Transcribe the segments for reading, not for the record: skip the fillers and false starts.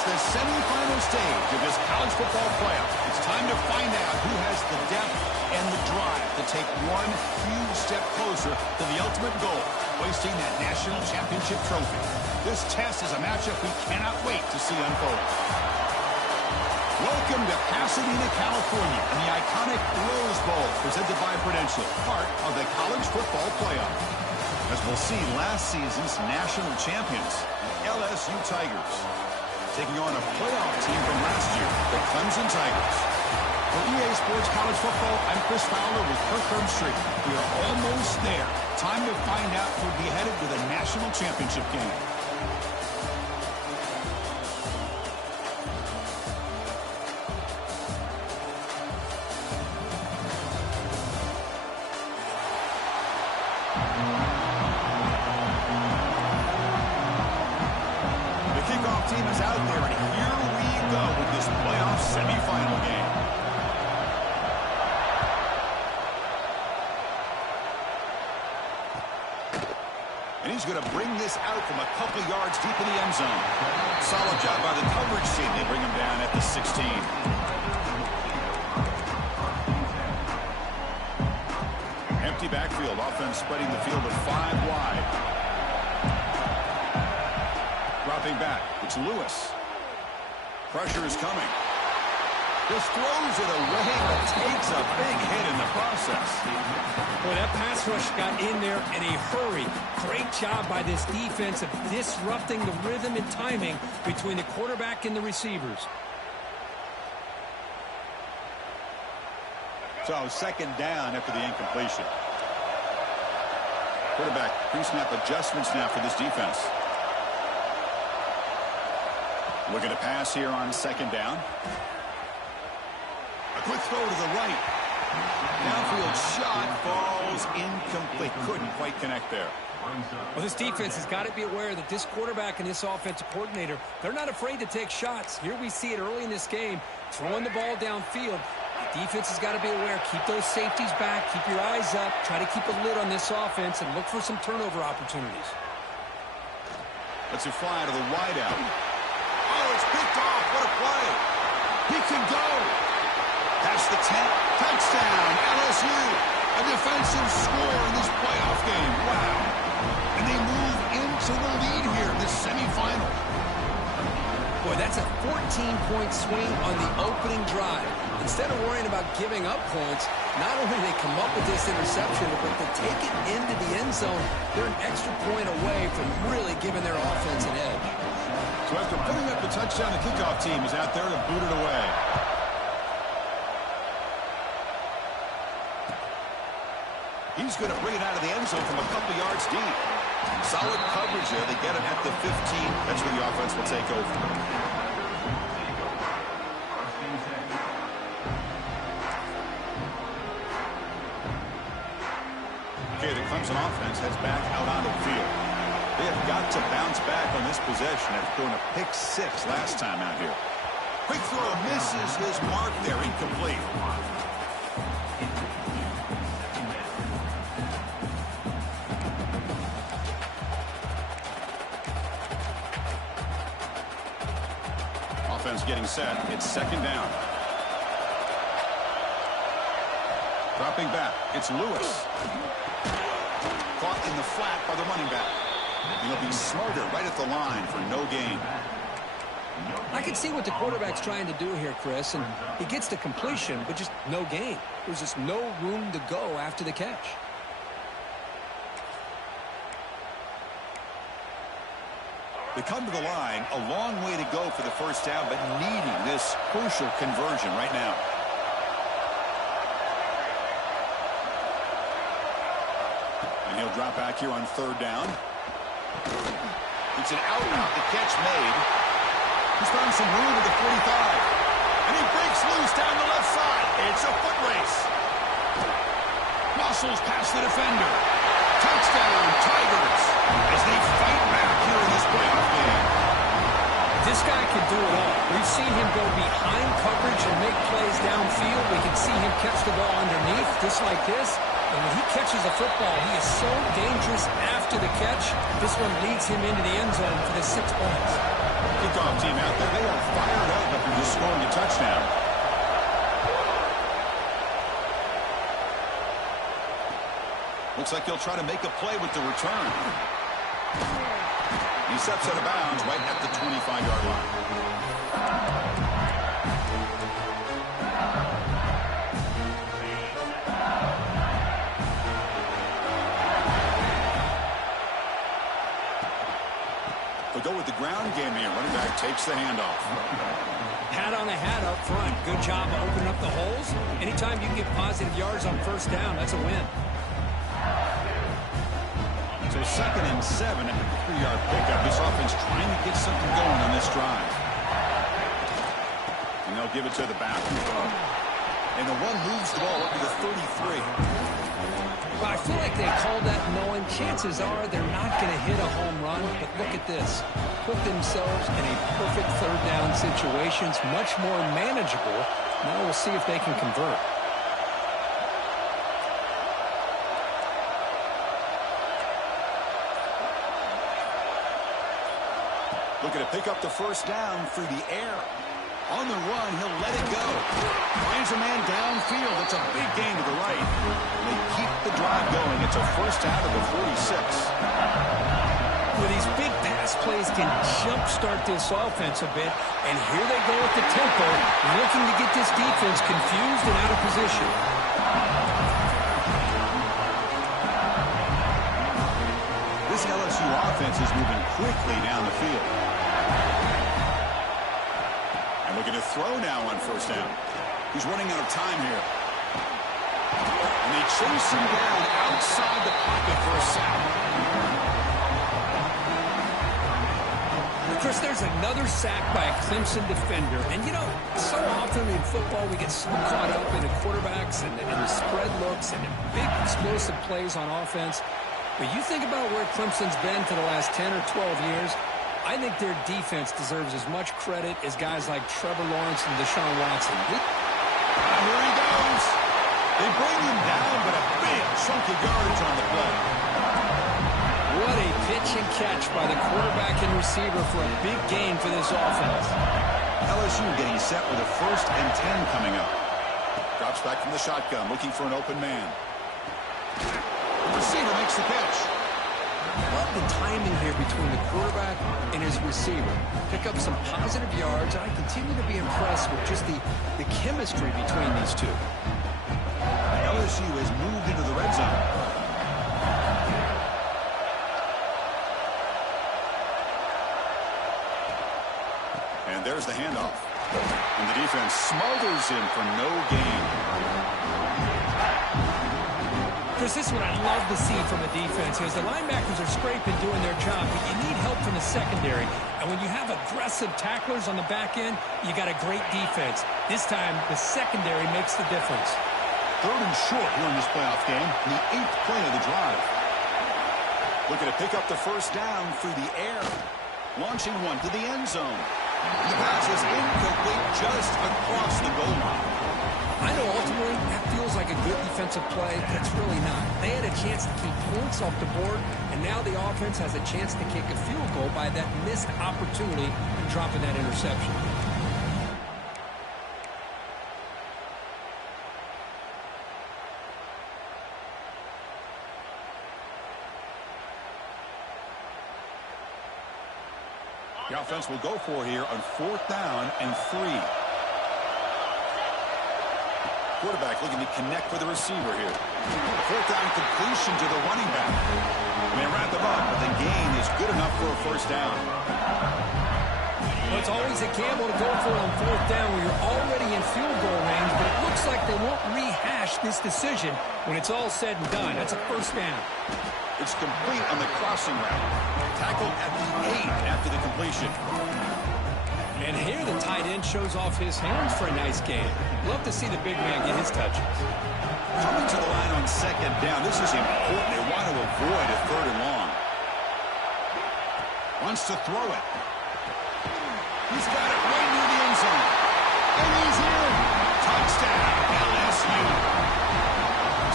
It's the semifinal stage of this college football playoff. It's time to find out who has the depth and the drive to take one huge step closer to the ultimate goal, hoisting that national championship trophy. This test is a matchup we cannot wait to see unfold. Welcome to Pasadena, California, and the iconic Rose Bowl, presented by Prudential, part of the college football playoff. As we'll see, last season's national champions, the LSU Tigers, taking on a playoff team from last year, the Clemson Tigers. For EA Sports College Football, I'm Chris Fowler with Kirk Herbstreit. We are almost there. Time to find out who'll be headed to the national championship game. Team is out there, and here we go with this playoff semifinal game. And he's going to bring this out from a couple yards deep in the end zone. Solid job by the coverage team. They bring him down at the 16. Empty backfield. Offense spreading the field to 5 wide. Dropping back, it's Lewis. Pressure is coming. Just throws it away, but takes a big hit in the process. Boy, that pass rush got in there in a hurry. Great job by this defense of disrupting the rhythm and timing between the quarterback and the receivers. So, second down after the incompletion. Quarterback pre-snap adjustments now for this defense. Looking to pass here on second down. A quick throw to the right. Downfield shot falls incomplete. Couldn't quite connect there. Well, this defense has got to be aware that this quarterback and this offensive coordinator, they're not afraid to take shots. Here we see it early in this game, throwing the ball downfield. The defense has got to be aware. Keep those safeties back. Keep your eyes up. Try to keep a lid on this offense and look for some turnover opportunities. Let's it fly to the wideout. Oh, it's picked off. What a play. He can go. That's the 10. Touchdown, LSU. A defensive score in this playoff game. Wow. And they move into the lead here in this semifinal. Boy, that's a 14-point swing on the opening drive. Instead of worrying about giving up points, not only do they come up with this interception, but to take it into the end zone, they're an extra point away from really giving their offense an edge. So after putting up the touchdown, the kickoff team is out there to boot it away. He's going to bring it out of the end zone from a couple yards deep. Solid coverage there. They get him at the 15. That's where the offense will take over. Okay, the Clemson offense heads back out onto the field. They have got to bounce back on this possession after throwing a pick 6 last time out here. Quick throw misses his mark there, incomplete. Offense getting set. It's second down. Dropping back. It's Lewis. Caught in the flat by the running back. He'll be smarter right at the line for no gain. I can see what the quarterback's trying to do here, Chris, and he gets the completion, but just no gain. There's just no room to go after the catch. They come to the line, a long way to go for the first down, but needing this crucial conversion right now. And he'll drop back here on third down. It's an out route, the catch made. He's found some room at the 45. And he breaks loose down the left side. It's a foot race. Muscles past the defender. Touchdown, Tigers, as they fight back here in this playoff game. This guy can do it all. We've seen him go behind coverage and make plays downfield. We can see him catch the ball underneath, just like this. And when he catches a football, he is so dangerous after the catch. This one leads him into the end zone for the 6 points. kickoff team out there. They are fired up after just scoring a touchdown. Looks like he'll try to make a play with the return. He steps out of bounds right at the 25-yard line. They'll go with the ground game here. Running back takes the handoff. Hat on a hat up front. Good job of opening up the holes. Anytime you can get positive yards on first down, that's a win. So 2nd and 7 at the 3-yard pickup. This offense trying to get something going on this drive. And they'll give it to the back. And the one moves the ball up to the 33. Well, I feel like they called that knowing chances are they're not going to hit a home run. But look at this. Put themselves in a perfect third down situation. It's much more manageable. Now we'll see if they can convert. Looking to pick up the first down through the air. On the run, he'll let it go. Finds a man downfield. It's a big gain to the right. They keep the drive going. It's a first down of the 46. Well, these big pass plays can jumpstart this offense a bit. And here they go with the tempo, looking to get this defense confused and out of position. This LSU offense is moving quickly down the field. And looking to throw now on first down. He's running out of time here. And they chase him down outside the pocket for a sack. Chris, there's another sack by a Clemson defender. And, you know, so often in football we get so caught up in the quarterbacks and the spread looks and the big explosive plays on offense. But you think about where Clemson's been for the last 10 or 12 years, I think their defense deserves as much credit as guys like Trevor Lawrence and Deshaun Watson. Here he goes. They bring him down, but a big chunk of yardage on the play. What a pitch and catch by the quarterback and receiver for a big gain for this offense. LSU getting set with a 1st and 10 coming up. Drops back from the shotgun, looking for an open man. The receiver makes the catch. Love the timing here between the quarterback and his receiver. Pick up some positive yards. I continue to be impressed with just the chemistry between these two. LSU has moved into the red zone. And there's the handoff. And the defense smothers him for no gain. Chris, this is what I love to see from a defense is the linebackers are scraping, doing their job, but you need help from the secondary. And when you have aggressive tacklers on the back end, you got a great defense. This time, the secondary makes the difference. 3rd and short here in this playoff game, the 8th play of the drive. Looking to pick up the first down through the air. Launching one to the end zone. The pass is incomplete just across the goal line. I know ultimately that feels like a good defensive play, but it's really not. They had a chance to keep points off the board, and now the offense has a chance to kick a field goal by that missed opportunity and dropping that interception. The offense will go for here on 4th down and 3. Quarterback looking to connect with the receiver here. 4th down completion to the running back. And they wrap them up, but the gain is good enough for a first down. Well, it's always a gamble to go for it on 4th down where you're already in field goal range, but it looks like they won't rehash this decision when it's all said and done. That's a first down. It's complete on the crossing route. Tackled at the 8 after the completion. And here the tight end shows off his hands for a nice game. Love to see the big man get his touches. Coming to the line on 2nd down. This is important. They want to avoid a 3rd and long. Wants to throw it. He's got it right near the end zone. And he's in. Touchdown, LSU.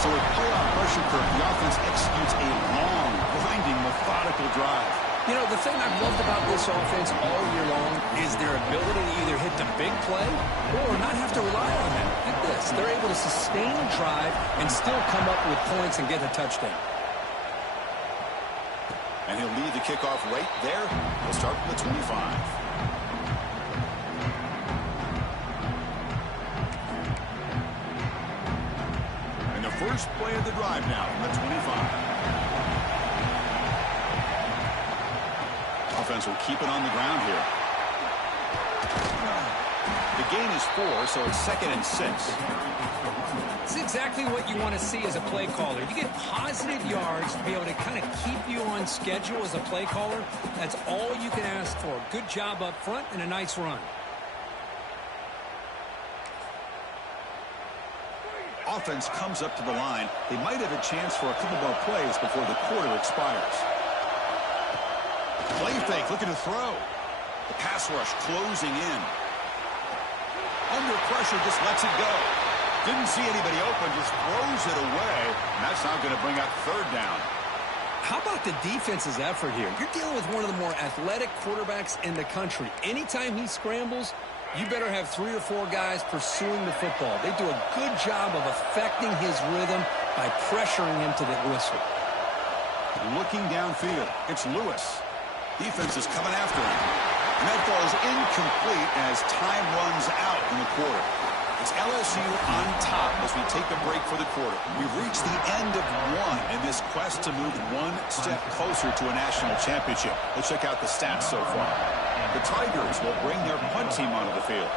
So with playoff pressure curve, the offense executes a long, grinding, methodical drive. You know, the thing I've loved about this offense all year long is their ability to either hit the big play or not have to rely on that. Like this. They're able to sustain a drive and still come up with points and get a touchdown. And he'll lead the kickoff right there. He'll start from the 25. And the first play of the drive now from the 25. Offense will keep it on the ground here. The gain is 4, so it's 2nd and 6. It's exactly what you want to see as a play caller. You get positive yards to be able to kind of keep you on schedule as a play caller. That's all you can ask for. Good job up front and a nice run. Offense comes up to the line. They might have a chance for a couple more plays before the quarter expires. Play fake, looking to throw. The pass rush closing in. Under pressure, just lets it go. Didn't see anybody open, just throws it away. And that's not going to bring up 3rd down. How about the defense's effort here? You're dealing with one of the more athletic quarterbacks in the country. Anytime he scrambles, you better have 3 or 4 guys pursuing the football. They do a good job of affecting his rhythm by pressuring him to the whistle. Looking downfield, it's Lewis. Defense is coming after him. And that ball is incomplete as time runs out in the quarter. It's LSU on top as we take a break for the quarter. We've reached the end of one in this quest to move one step closer to a national championship. Let's check out the stats so far. The Tigers will bring their punt team onto the field.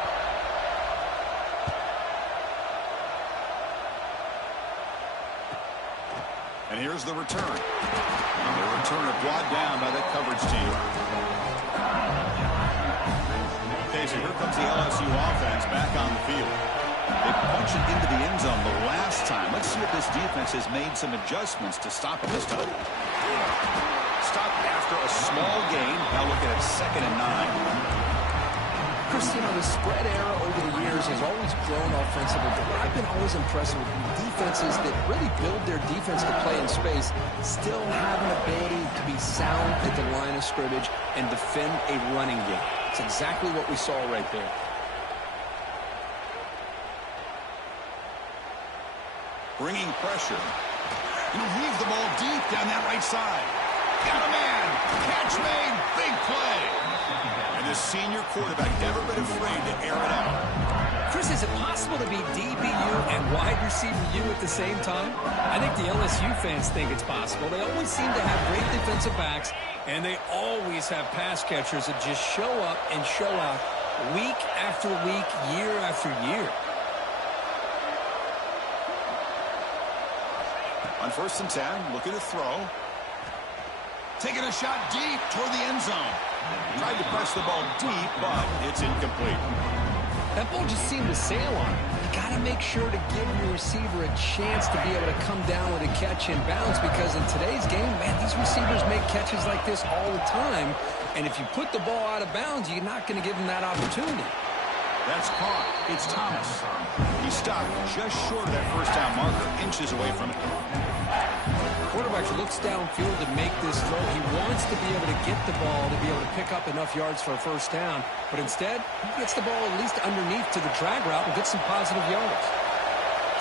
And here's the return. And the returner brought down by the coverage team. Okay, so here comes the LSU offense back on the field. They punched it into the end zone the last time. Let's see if this defense has made some adjustments to stop it this time. Stopped after a small gain. Now looking at 2nd and 9. Chris, you know, the spread era over the years has always grown offensively, but I've been always impressed with defenses that really build their defense to play in space, still have an ability to be sound at the line of scrimmage and defend a running game. It's exactly what we saw right there. Bringing pressure. He'll weave the ball deep down that right side. Got a man. Catch made. Big play. And the senior quarterback never been afraid to air it out. Chris, is it possible to be DBU and wide receiver U at the same time? I think the LSU fans think it's possible. They always seem to have great defensive backs, and they always have pass catchers that just show up and show out week after week, year after year. On 1st and 10, looking to throw. Taking a shot deep toward the end zone. Tried to press the ball deep, but it's incomplete. That ball just seemed to sail on him. You got to make sure to give your receiver a chance to be able to come down with a catch and bounce, because in today's game, man, these receivers make catches like this all the time. And if you put the ball out of bounds, you're not going to give them that opportunity. That's caught. It's Thomas. He stopped just short of that 1st down marker, inches away from it. Quarterback looks downfield to make this throw. He wants to be able to get the ball to be able to pick up enough yards for a 1st down. But instead, he gets the ball at least underneath to the drag route and gets some positive yards.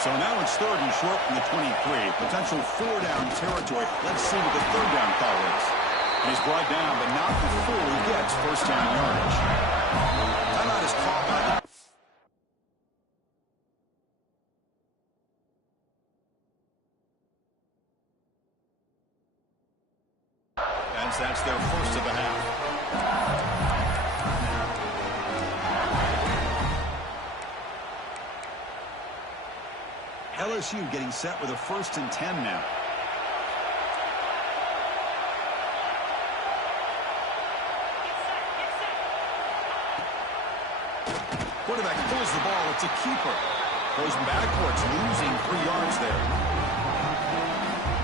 So now it's 3rd and short from the 23. Potential 4-down territory. Let's see what the 3rd down call is. And he's brought down, but not before he gets 1st down yardage. Timeout is called by the... That's their first of the half. LSU getting set with a 1st and 10 now. Quarterback pulls the ball. It's a keeper. Goes backwards, losing 3 yards there.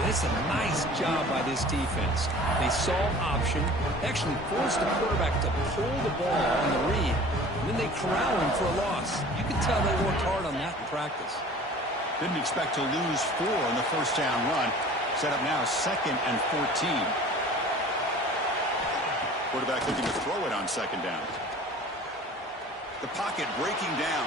It's a nice job by this defense. They saw option, actually forced the quarterback to pull the ball on the read, and then they corral him for a loss. You can tell they worked hard on that in practice. Didn't expect to lose 4 on the 1st down run. Set up now 2nd and 14. Quarterback looking to throw it on second down. The pocket breaking down.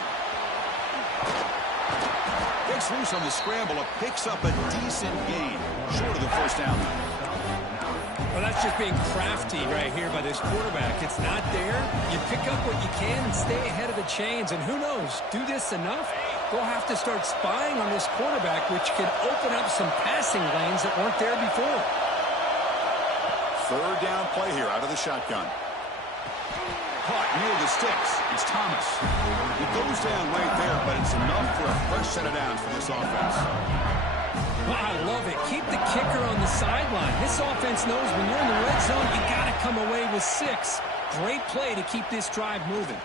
Breaks loose on the scramble. It picks up a decent gain. Short of the first down. Well, that's just being crafty right here by this quarterback. It's not there. You pick up what you can and stay ahead of the chains. And who knows, do this enough, they'll have to start spying on this quarterback, which can open up some passing lanes that weren't there before. Third down play here out of the shotgun. Caught near the sticks. It's Thomas. It goes down right there, but it's enough for a fresh set of downs for this offense. Well, I love it. Keep the kicker on the sideline. This offense knows when you're in the red zone, you got to come away with 6. Great play to keep this drive moving.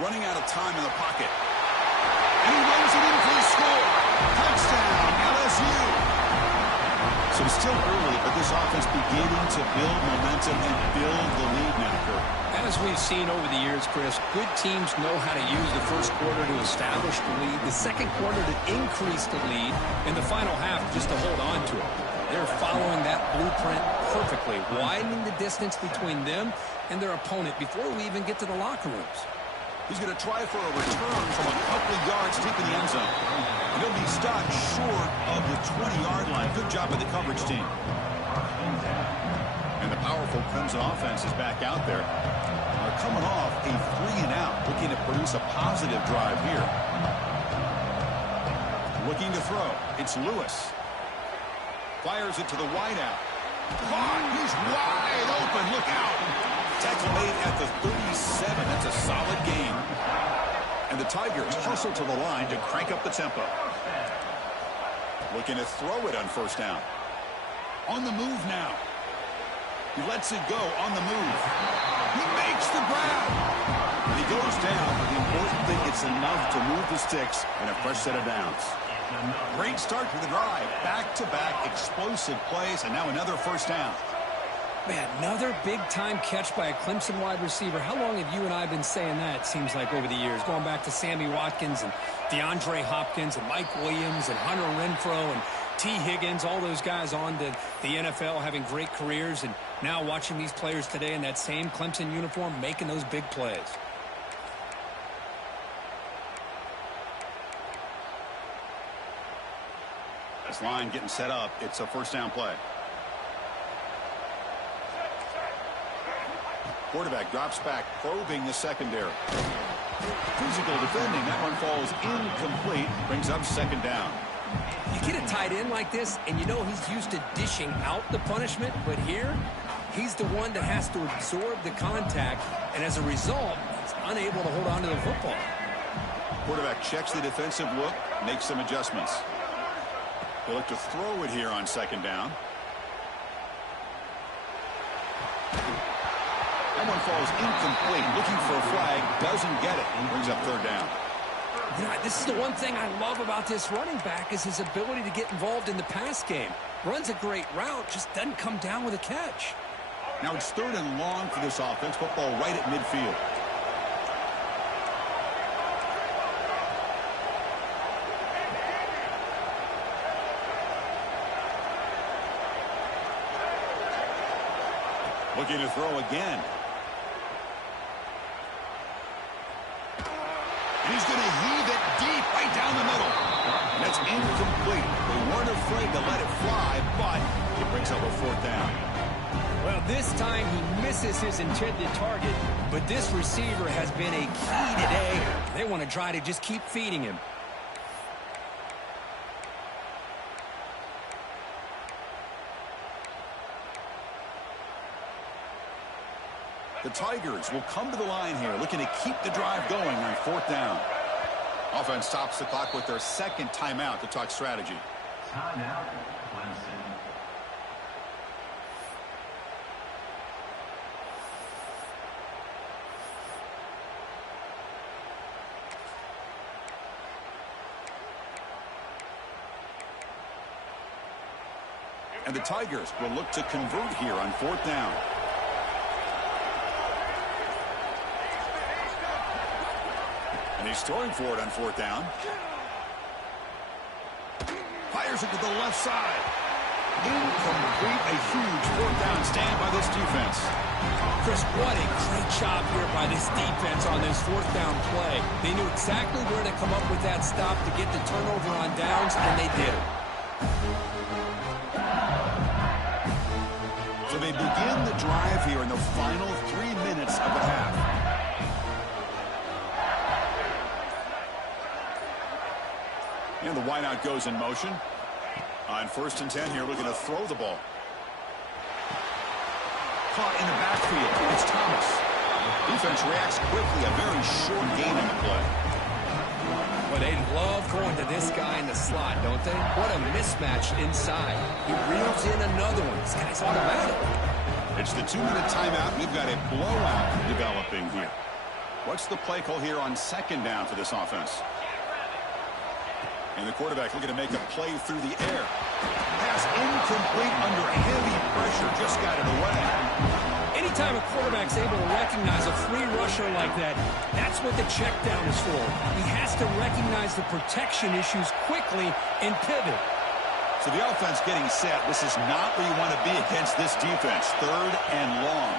Running out of time in the pocket. And he runs it in for the score. Touchdown, LSU. So it's still early, but this offense beginning to build momentum and build the lead now, Kurt. As we've seen over the years, Chris, good teams know how to use the first quarter to establish the lead, the second quarter to increase the lead, and the final half just to hold on to it. They're following that blueprint perfectly, widening the distance between them and their opponent before we even get to the locker rooms. He's going to try for a return from a couple of yards deep in the end zone. And he'll be stopped short of the 20-yard line. Good job by the coverage team. And the powerful Clemson offense is back out there. They're coming off a 3-and-out, looking to produce a positive drive here. Looking to throw. It's Lewis. Fires it to the wideout. Caught. He's wide open. Look out. Tackle made at the 37. That's a solid gain. And the Tigers hustle to the line to crank up the tempo. Looking to throw it on first down. On the move now. He lets it go on the move. He makes the grab. And he goes down, but the important thing, it's enough to move the sticks and a fresh set of downs. Great start to the drive. Back-to-back explosive plays, and now another first down. Man, another big-time catch by a Clemson wide receiver. How long have you and I been saying that, it seems like, over the years? Going back to Sammy Watkins and DeAndre Hopkins and Mike Williams and Hunter Renfrow and T. Higgins, all those guys on to the NFL having great careers, and now watching these players today in that same Clemson uniform making those big plays. This line getting set up. It's a first down play. Quarterback drops back, probing the secondary. Physical defending. That one falls incomplete. Brings up second down. You get a tight end like this, and you know he's used to dishing out the punishment, but here, he's the one that has to absorb the contact, and as a result, he's unable to hold on to the football. Quarterback checks the defensive look, makes some adjustments. He'll look to throw it here on second down. That one falls incomplete. Looking for a flag. Doesn't get it. Brings up third down. You know, this is the one thing I love about this running back is his ability to get involved in the pass game. Runs a great route, just doesn't come down with a catch. Now it's third and long for this offense. Football right at midfield. Looking to throw again. And he's going to heave it deep right down the middle. And that's incomplete. They weren't afraid to let it fly, but it brings up a fourth down. Well, this time he misses his intended target, but this receiver has been a key today. They want to try to just keep feeding him. The Tigers will come to the line here, looking to keep the drive going on fourth down. Offense stops the clock with their second timeout to talk strategy. Timeout, Clemson. And the Tigers will look to convert here on fourth down. And he's throwing for it on fourth down. Fires it to the left side. Incomplete. A huge fourth down stand by this defense. Chris, what a great job here by this defense on this fourth down play. They knew exactly where to come up with that stop to get the turnover on downs, and they did it. So they begin the drive here in the final 3 minutes of the half. And the wideout goes in motion. On 1st and 10 here, looking to throw the ball. Caught in the backfield. It's Thomas. Defense reacts quickly. A very short gain on the play. Well, they love going to this guy in the slot, don't they? What a mismatch inside. He reels in another one. This guy's automatic. It's the 2-minute timeout. We've got a blowout developing here. What's the play call here on 2nd down for this offense? And the quarterback looking to make a play through the air. Pass incomplete under heavy pressure. Just got it away. Anytime a quarterback's able to recognize a free rusher like that, that's what the check down is for. He has to recognize the protection issues quickly and pivot. So the offense getting set. This is not where you want to be against this defense. 3rd and long.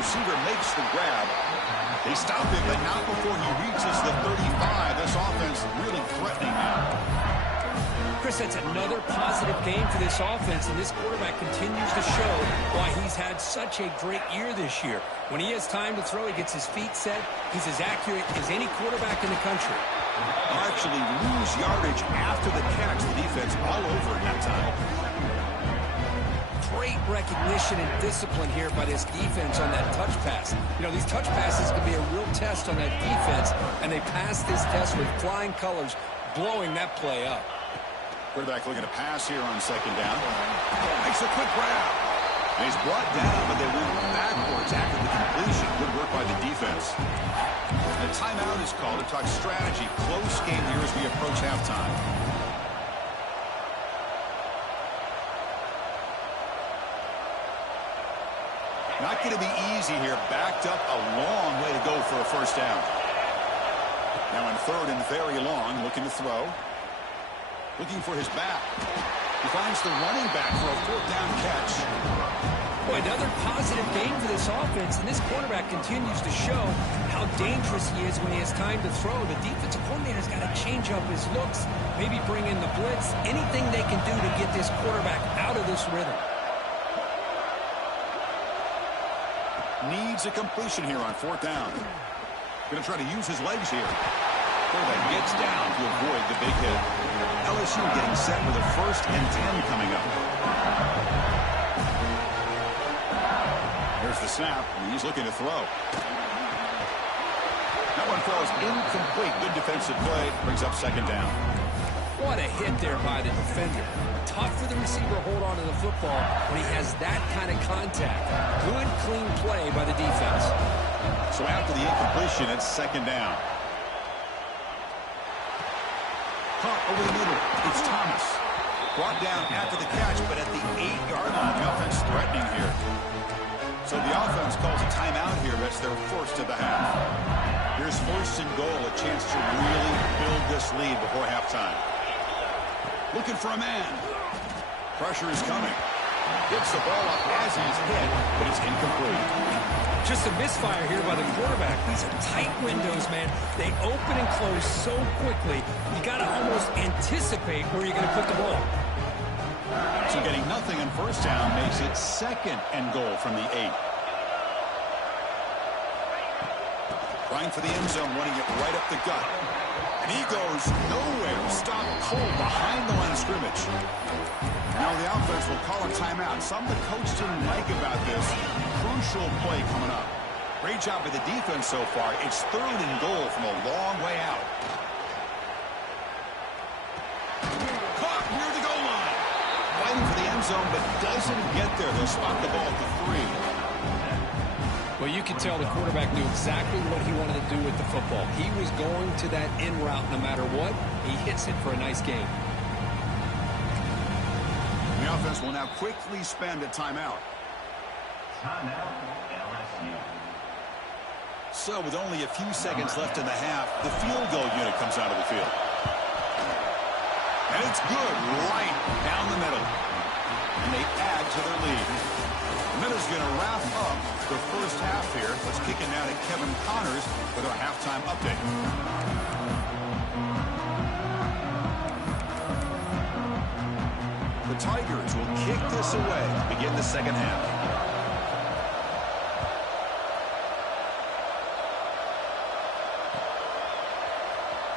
Receiver makes the grab. They stop him, but not before he reaches the 35. This offense really threatening now. Chris, that's another positive game for this offense, and this quarterback continues to show why he's had such a great year this year. When he has time to throw, he gets his feet set. He's as accurate as any quarterback in the country. Actually lose yardage after the catch. The defense all over at that time. Great recognition and discipline here by this defense on that touch pass. You know, these touch passes can be a real test on that defense, and they passed this test with flying colors, blowing that play up. Quarterback looking to pass here on 2nd down. Makes a quick grab. And he's brought down, but they went backwards after the completion. Good work by the defense. A timeout is called to talk strategy. Close game here as we approach halftime. Not going to be easy here. Backed up a long way to go for a 1st down. Now in 3rd and very long, looking to throw. Looking for his back. He finds the running back for a 4th down catch. Boy, another positive game for this offense, and this quarterback continues to show how dangerous he is when he has time to throw. The defensive coordinator's got to change up his looks, maybe bring in the blitz, anything they can do to get this quarterback out of this rhythm. Needs a completion here on 4th down. Going to try to use his legs here. Quarterback gets down to avoid the big hit. LSU getting set with a 1st and 10 coming up. There's the snap, and he's looking to throw. That one falls incomplete. Good defensive play. Brings up 2nd down. What a hit there by the defender. Tough for the receiver to hold on to the football when he has that kind of contact. Good, clean play by the defense. So after the incompletion, it's 2nd down. Caught over the middle. It's Thomas. Brought down after the catch, but at the 8-yard line. The offense threatening here. So the offense calls a timeout here. That's their 1st of the half. Here's 1st and goal. A chance to really build this lead before halftime. Looking for a man. Pressure is coming. Gets the ball up as he's hit, but it's incomplete. Just a misfire here by the quarterback. These are tight windows, man. They open and close so quickly. You got to almost anticipate where you're going to put the ball. So getting nothing on 1st down makes it 2nd and goal from the 8. Trying for the end zone, wanting it right up the gut. And he goes nowhere. Stop cold behind the line of scrimmage. Now the offense will call a timeout. Some of the coach didn't like about this. Crucial play coming up. Great job by the defense so far. It's 3rd and goal from a long way out. Caught near the goal line. Fighting for the end zone, but doesn't get there. They'll spot the ball at the 3. Well, you can tell the quarterback knew exactly what he wanted to do with the football. He was going to that in route no matter what. He hits it for a nice game. The offense will now quickly spend a timeout. Timeout, LSU. So with only a few seconds left in the half, the field goal unit comes out of the field. And it's good right down the middle. and they add to their lead. The Minutes going to wrap up the first half here. Let's kick it now to Kevin Connors with our halftime update. The Tigers will kick this away to begin the second half.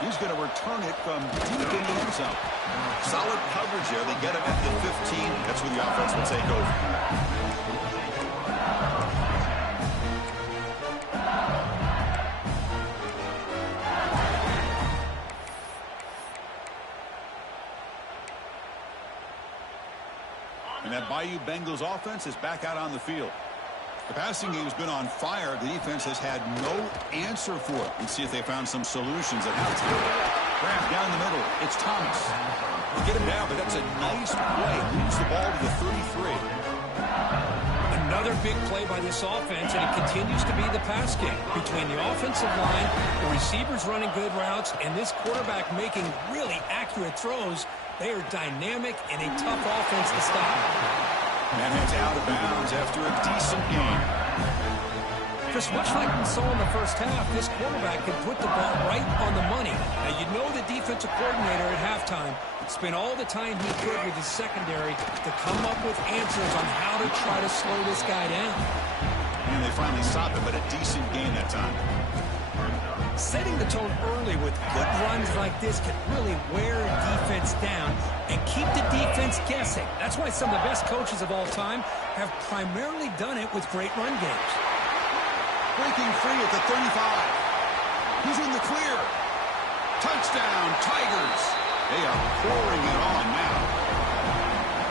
He's going to return it from deep in the end zone. Solid coverage there. They get him at the 15. That's where the offense will take over. And that Bayou Bengals offense is back out on the field. The passing game's been on fire. The defense has had no answer for it. Let's see if they found some solutions at halftime. Grab down the middle. It's Thomas. They get him down, but that's a nice play. Moves the ball to the 33. Another big play by this offense, and it continues to be the pass game. Between the offensive line, the receivers running good routes, and this quarterback making really accurate throws, they are dynamic and a tough offense to stop. And it's out of bounds after a decent game. Chris, much like we saw in the first half, this quarterback can put the ball right on the money. Now, you know the defensive coordinator at halftime spent all the time he could with his secondary to come up with answers on how to try to slow this guy down. And they finally stopped him, but a decent game that time. Setting the tone early with good runs like this can really wear a defense down and keep the defense guessing. That's why some of the best coaches of all time have primarily done it with great run games. Breaking free at the 35. He's in the clear. Touchdown, Tigers. They are pouring it on now.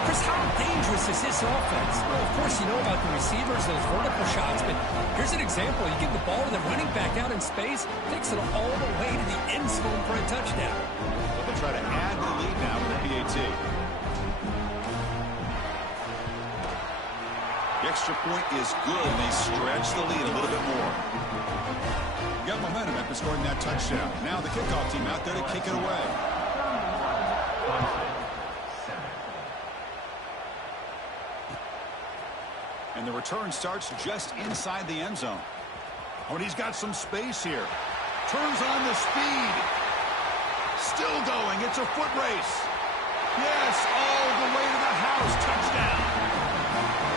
Chris, how dangerous is this offense? Well, of course, you know about the receivers, those vertical shots, but here's an example. You give the ball to the running back out in space, takes it all the way to the end zone for a touchdown. Well, they'll try to add the lead now with the PAT. The extra point is good, and they stretch the lead a little bit more. Got momentum after scoring that touchdown. Now the kickoff team out there to kick it away. And the return starts just inside the end zone. Oh, and he's got some space here. Turns on the speed. Still going. It's a foot race. Yes, all the way to the house. Touchdown.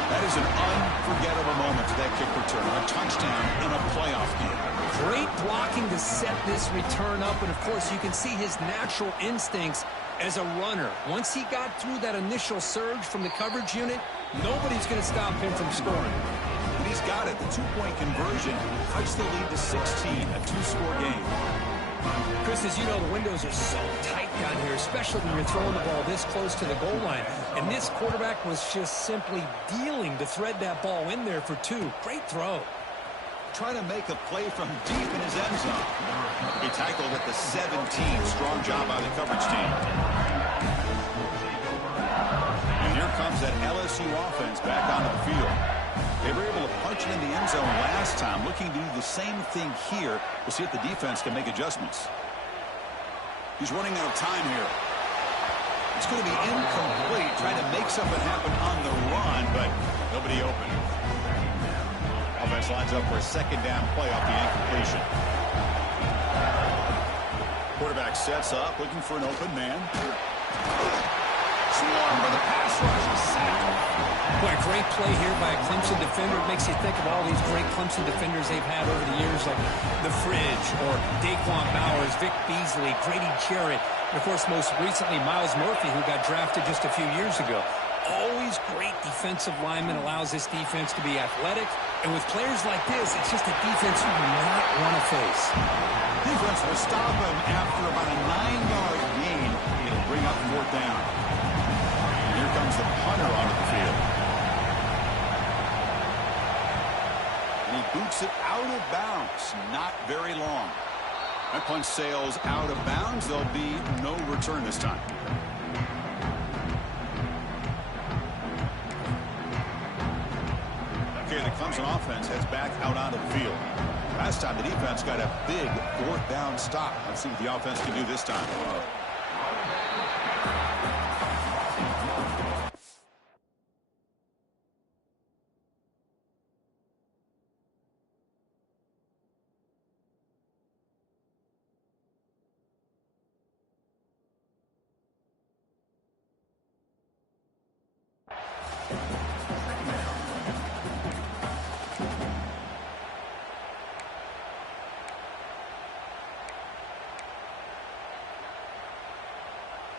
That is an unforgettable moment for that kick return. A touchdown in a playoff game. Great blocking to set this return up. And, of course, you can see his natural instincts as a runner. Once he got through that initial surge from the coverage unit, nobody's going to stop him from scoring. And he's got it. The two-point conversion cuts the lead to 16, a two-score game. Chris, as you know, the windows are so tight down here, especially when you're throwing the ball this close to the goal line. And this quarterback was just simply dealing to thread that ball in there for two. Great throw. Trying to make a play from deep in his end zone. He tackled at the 17. Strong job by the coverage team. And here comes that LSU offense back onto the field. They were able to punch it in the end zone last time, looking to do the same thing here. We'll see if the defense can make adjustments. He's running out of time here. It's going to be incomplete, trying to make something happen on the run, but nobody open. Offense lines up for a second down play off the incompletion. Quarterback sets up, looking for an open man. Swarmed by the pass rush. Boy, a great play here by a Clemson defender. It makes you think of all these great Clemson defenders they've had over the years, like The Fridge or Daquan Bowers, Vic Beasley, Grady Jarrett, and, of course, most recently, Miles Murphy, who got drafted just a few years ago. Always great defensive lineman, allows this defense to be athletic. And with players like this, it's just a defense you do not want to face. Defense will stop him after about a 9-yard gain. It'll bring up fourth down. And here comes the punter onto the field. And he boots it out of bounds. Not very long. That punt sails out of bounds. There'll be no return this time. Okay, the Clemson offense heads back out onto the field. Last time the defense got a big fourth down stop. Let's see what the offense can do this time.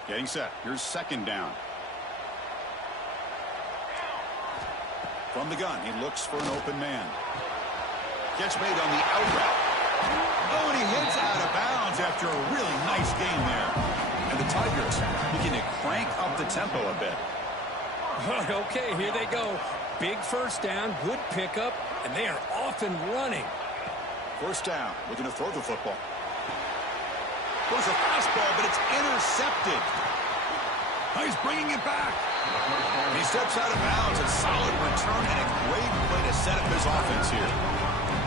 Getting set. Here's second down. From the gun, he looks for an open man. Catch made on the out route. Oh, and he hits out of bounds after a really nice game there. And the Tigers begin to crank up the tempo a bit. Okay, here they go. Big first down, good pickup, and they are off and running. First down, looking to throw the football. Goes a fastball, but it's intercepted. He's bringing it back. He steps out of bounds. A solid return and a great way to set up his offense here.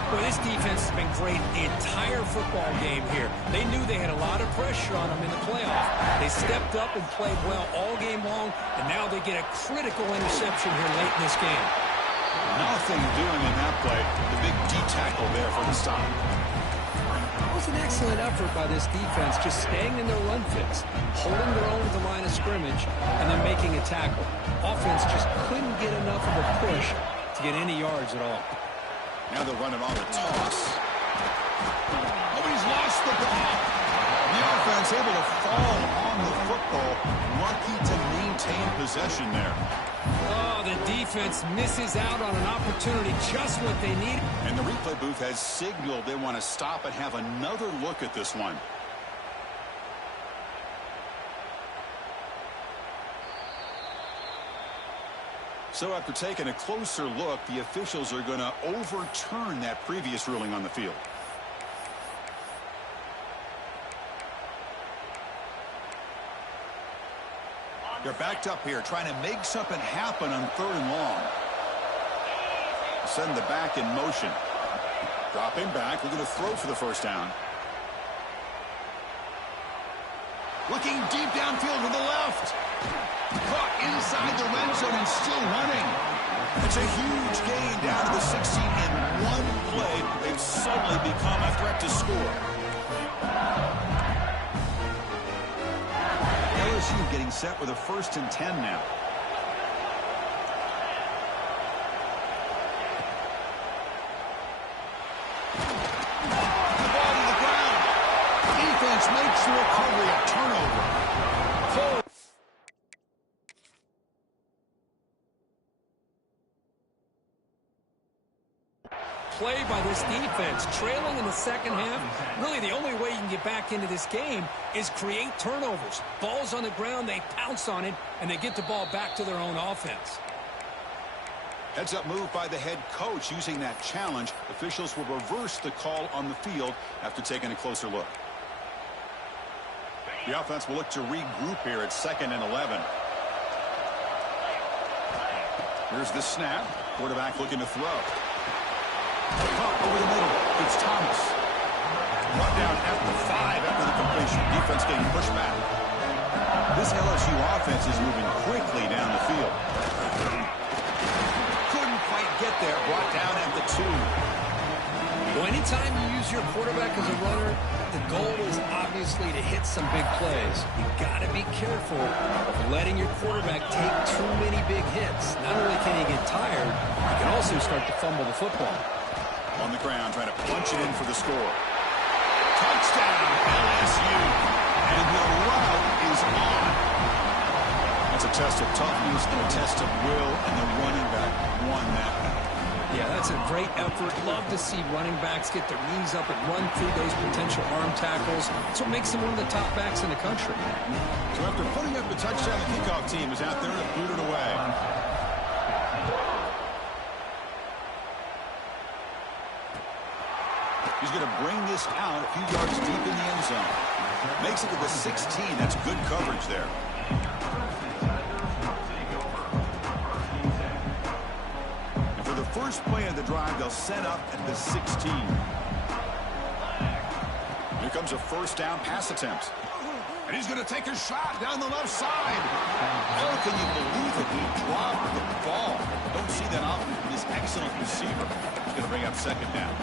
Well, this defense has been great the entire football game here. They knew they had a lot of pressure on them in the playoff. They stepped up and played well all game long, and now they get a critical interception here late in this game. Nothing doing in that play. The big D tackle there for the stop. It was an excellent effort by this defense, just staying in their run fix, holding their own at the line of scrimmage, and then making a tackle. Offense just couldn't get enough of a push to get any yards at all. Now they'll run it on the toss. Oh, he's lost the ball. The offense able to fall on the football. Lucky to maintain possession there. Oh, the defense misses out on an opportunity, just what they need. And the replay booth has signaled they want to stop and have another look at this one. So after taking a closer look, the officials are going to overturn that previous ruling on the field. They're backed up here, trying to make something happen on 3rd and long. Send the back in motion. Dropping back, looking to throw for the first down. Looking deep downfield to the left. Caught inside the red zone and still running. It's a huge gain down to the 16 in one play. They've suddenly become a threat to score. LSU getting set with a 1st and 10 now. The ball to the ground. Defense makes the recovery a turnover. Play by this defense, trailing in the second half. Really, the only way you can get back into this game is create turnovers. Ball's on the ground, they pounce on it, and they get the ball back to their own offense. Heads up move by the head coach using that challenge. Officials will reverse the call on the field after taking a closer look. The offense will look to regroup here at 2nd and 11. Here's the snap. Quarterback looking to throw. Caught over the middle. It's Thomas. Brought down at the 5 after the completion. Defense getting pushed back. This LSU offense is moving quickly down the field. Couldn't quite get there. Brought down at the 2. Well, anytime you use your quarterback as a runner, the goal is obviously to hit some big plays. You got to be careful of letting your quarterback take too many big hits. Not only can he get tired, he can also start to fumble the football. On the ground, trying to punch it in for the score. Touchdown, LSU. And the route is on. That's a test of toughness and a test of will, and the running back won that battle. Yeah, that's a great effort. Love to see running backs get their knees up and run through those potential arm tackles. That's what makes them one of the top backs in the country. So after putting up the touchdown, the kickoff team is out there to boot it away. He's going to bring this out a few yards deep in the end zone. Makes it to the 16. That's good coverage there. And for the first play of the drive, they'll set up at the 16. Here comes a first down pass attempt. And he's going to take a shot down the left side. Oh, can you believe it? He dropped the ball. Don't see that often from this excellent receiver. He's going to bring up second down.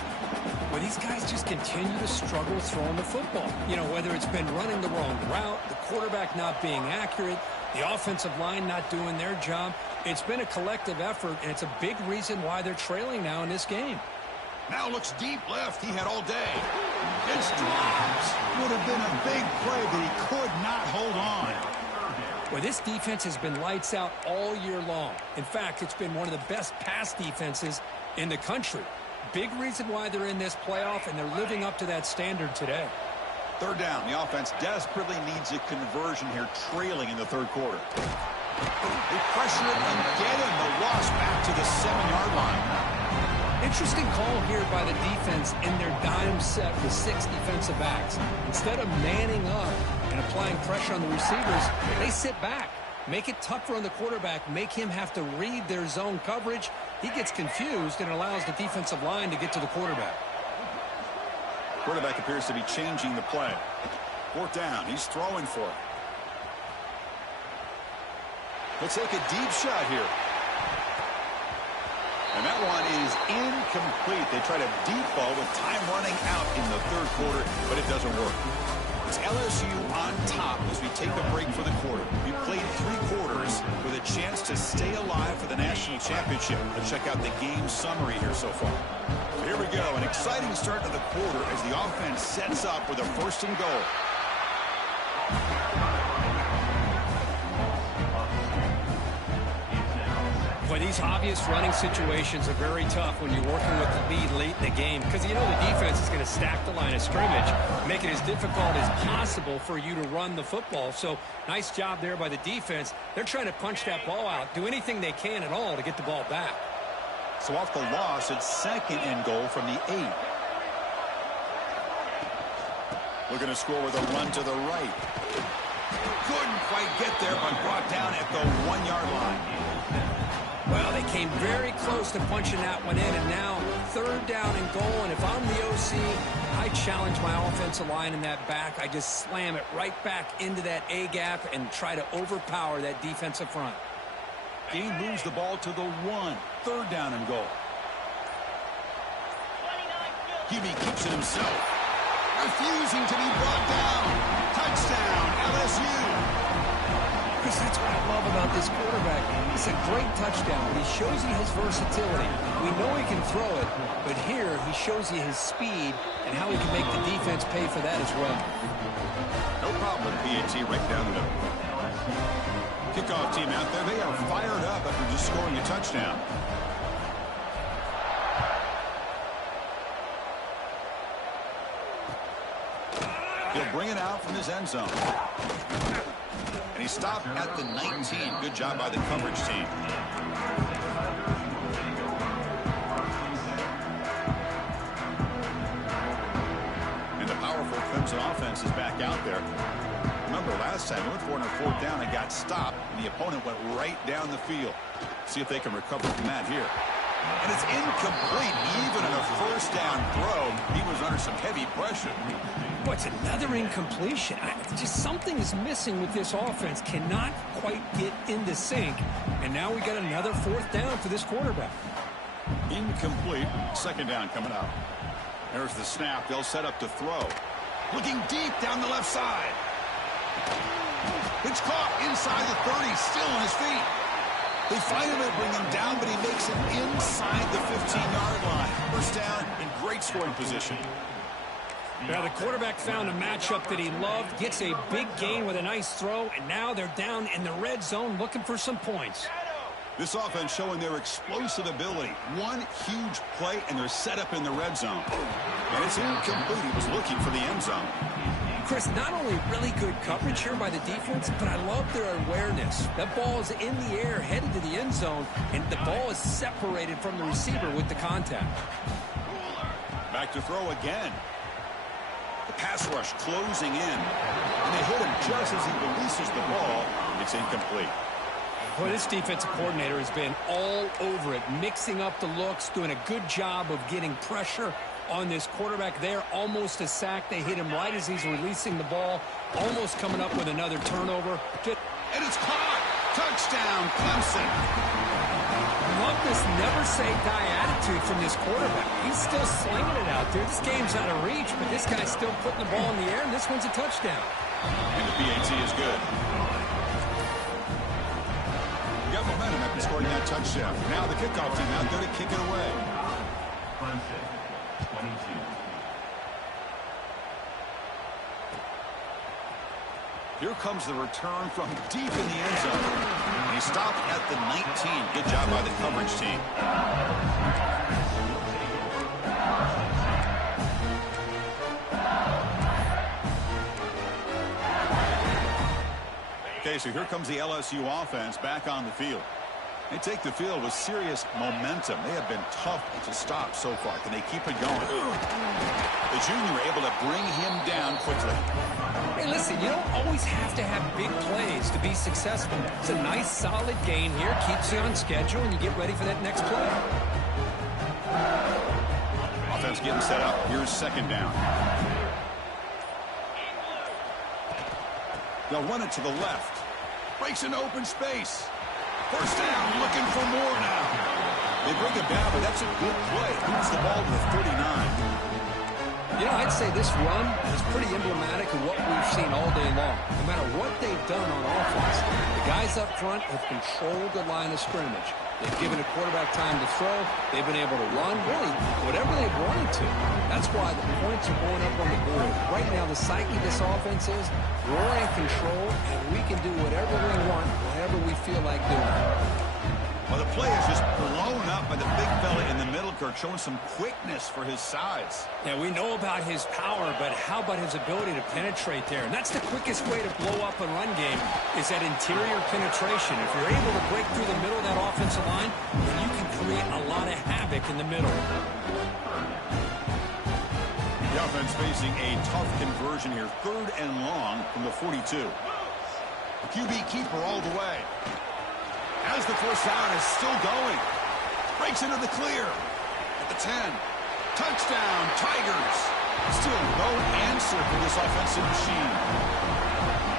Well, these guys just continue to struggle throwing the football. You know, whether it's been running the wrong route, the quarterback not being accurate, the offensive line not doing their job, It's been a collective effort, and it's a big reason why they're trailing now in this game. Now looks deep left. He had all day. It's drops. Would have been a big play, but he could not hold on. Well, this defense has been lights out all year long. In fact, it's been one of the best pass defenses in the country. Big reason why they're in this playoff, and they're living up to that standard today. Third down. The offense desperately needs a conversion here, trailing in the third quarter. They pressure it and get him. The loss back to the 7-yard line. Interesting call here by the defense in their dime set with 6 defensive backs. Instead of manning up and applying pressure on the receivers, they sit back. Make it tougher on the quarterback. Make him have to read their zone coverage. He gets confused and allows the defensive line to get to the quarterback. Quarterback appears to be changing the play. Fourth down. He's throwing for it. Let's take a deep shot here. And that one is incomplete. They tried a deep ball with time running out in the third quarter, but it doesn't work. It's LSU on top as we take a break for the quarter. We played 3 quarters with a chance to stay alive for the national championship. Let's check out the game summary here so far. So here we go. An exciting start to the quarter as the offense sets up with a 1st and goal. Boy, these obvious running situations are very tough when you're working with the lead late in the game because you know the defense is going to stack the line of scrimmage, make it as difficult as possible for you to run the football. So nice job there by the defense. They're trying to punch that ball out, do anything they can at all to get the ball back. So off the loss, it's 2nd and goal from the 8. Looking to score with a run to the right. Couldn't quite get there, but brought down at the 1-yard line. Well, they came very close to punching that one in, and now 3rd down and goal. And if I'm the OC, I challenge my offensive line in that back. I just slam it right back into that A-gap and try to overpower that defensive front. He moves the ball to the 1. 3rd down and goal. QB keeps it himself. Refusing to be brought down. Touchdown, LSU. Chris, that's what I love about this quarterback. It's a great touchdown. He shows you his versatility. We know he can throw it, but here he shows you his speed and how he can make the defense pay for that as well. No problem, PAT right down the middle. Kickoff team out there. They are fired up after just scoring a touchdown. He'll bring it out from his end zone. And he stopped at the 19. Good job by the coverage team. And the powerful Clemson offense is back out there. Remember last time, they went for it on 4th down and got stopped, and the opponent went right down the field. See if they can recover from that here. And it's incomplete. Even in a 1st down throw, he was under some heavy pressure. What's another incompletion? Just something is missing with this offense. Cannot quite get into sync. And now we got another 4th down for this quarterback. Incomplete. 2nd down coming up. There's the snap. They'll set up to throw. Looking deep down the left side. It's caught inside the 30. Still on his feet. They find him and bring him down, but he makes it inside the 15-yard line. 1st down in great scoring position. Now the quarterback found a matchup that he loved, gets a big gain with a nice throw, and now they're down in the red zone looking for some points. This offense showing their explosive ability. One huge play, and they're set up in the red zone. And it's incomplete. He was looking for the end zone. Chris, not only really good coverage here by the defense, but I love their awareness. That ball is in the air, headed to the end zone, and the ball is separated from the receiver with the contact. Back to throw again. The pass rush closing in. And they hit him just as he releases the ball. It's incomplete. Well, this defensive coordinator has been all over it, mixing up the looks, doing a good job of getting pressure on this quarterback there. Almost a sack. They hit him right as he's releasing the ball. Almost coming up with another turnover. And it's caught. Touchdown, Clemson. Love this never-say-die attitude from this quarterback. He's still slinging it out there. This game's out of reach, but this guy's still putting the ball in the air, and this one's a touchdown. And the PAT is good. We got momentum at the score. scoring that touchdown. Now the kickoff team out there to kick it away. Clemson, 22. Here comes the return from deep in the end zone. And he stopped at the 19. Good job by the coverage team. Okay, so here comes the LSU offense back on the field. They take the field with serious momentum. They have been tough to stop so far. Can they keep it going? The junior able to bring him down quickly. Hey, listen, you don't always have to have big plays to be successful. It's a nice, solid gain here. Keeps you on schedule, and you get ready for that next play. Offense getting set up. Here's second down. They'll run it to the left. Breaks into open space. First down, looking for more now. They bring it down, but that's a good play. Moves the ball to the 39. You know, I'd say this run is pretty emblematic of what we've seen all day long. No matter what they've done on offense, the guys up front have controlled the line of scrimmage. They've given a quarterback time to throw. They've been able to run, really, whatever they've wanted to. That's why the points are going up on the board. Right now, the psyche of this offense is we're in control, and we can do whatever we want, whatever we feel like doing. Well, the play is just blown up by the big fella in the middle, Kirk, showing some quickness for his size. Yeah, we know about his power, but how about his ability to penetrate there? And that's the quickest way to blow up a run game is that interior penetration. If you're able to break through the middle of that offensive line, then you can create a lot of havoc in the middle. The offense facing a tough conversion here. 3rd and long from the 42. The QB keeper all the way. As the first down is still going. Breaks into the clear. At the 10. Touchdown, Tigers. Still no answer for this offensive machine.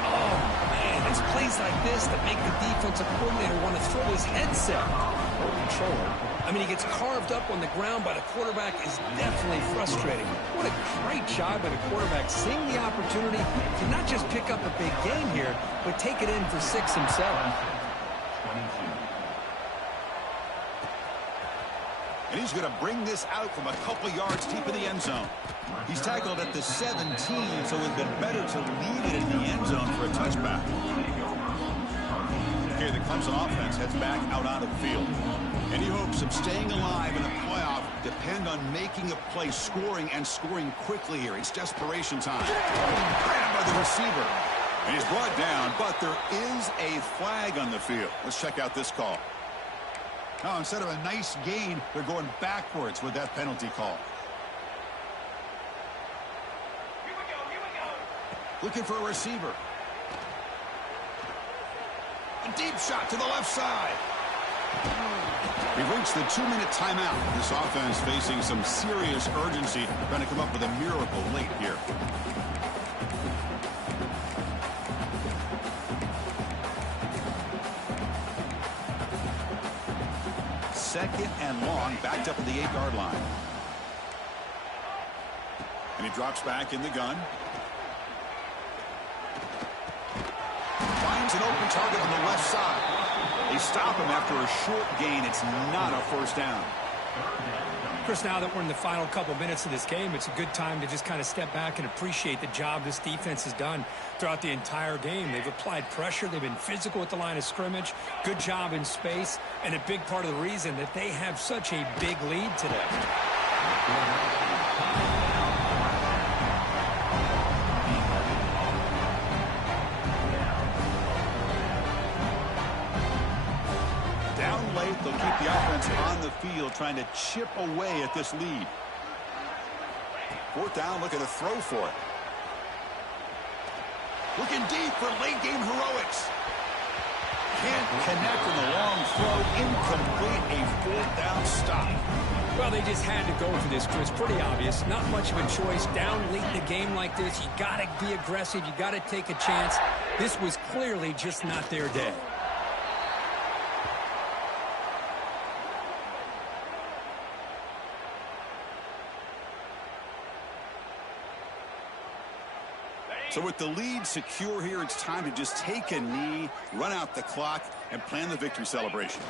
Oh, man, it's plays like this that make the defensive coordinator want to throw his headset. Or controller. I mean, he gets carved up on the ground by the quarterback is definitely frustrating. What a great job by the quarterback seeing the opportunity to not just pick up a big game here, but take it in for 6 himself. And he's going to bring this out from a couple yards deep in the end zone. He's tackled at the 17, so it would have been better to leave it in the end zone for a touchback. Here, the Clemson offense heads back out onto the field. Any hopes of staying alive in the playoff depend on making a play, scoring, and scoring quickly here. It's desperation time. Grabbed by the receiver. And he's brought down, but there is a flag on the field. Let's check out this call. Now, instead of a nice gain, they're going backwards with that penalty call. Here we go. Looking for a receiver. A deep shot to the left side. We've reached the 2-minute timeout. This offense facing some serious urgency, trying to come up with a miracle late here. Second and long, backed up at the 8-yard line. And he drops back in the gun. Finds an open target on the left side. They stop him after a short gain. It's not a first down. Chris, now that we're in the final couple minutes of this game, it's a good time to just kind of step back and appreciate the job this defense has done throughout the entire game. They've applied pressure. They've been physical at the line of scrimmage. Good job in space. And a big part of the reason that they have such a big lead today. They'll keep the offense on the field trying to chip away at this lead. 4th down, looking to throw for it. Looking deep for late game heroics. Can't connect on the long throw. Incomplete, a 4th down stop. Well, they just had to go for this, Chris. Pretty obvious. Not much of a choice. Down late in the game like this, you got to be aggressive. You got to take a chance. This was clearly just not their day. So with the lead secure here, it's time to just take a knee, run out the clock, and plan the victory celebration.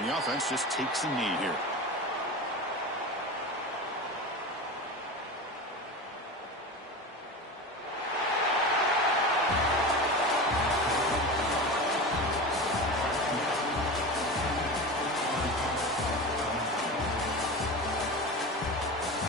And the offense just takes a knee here.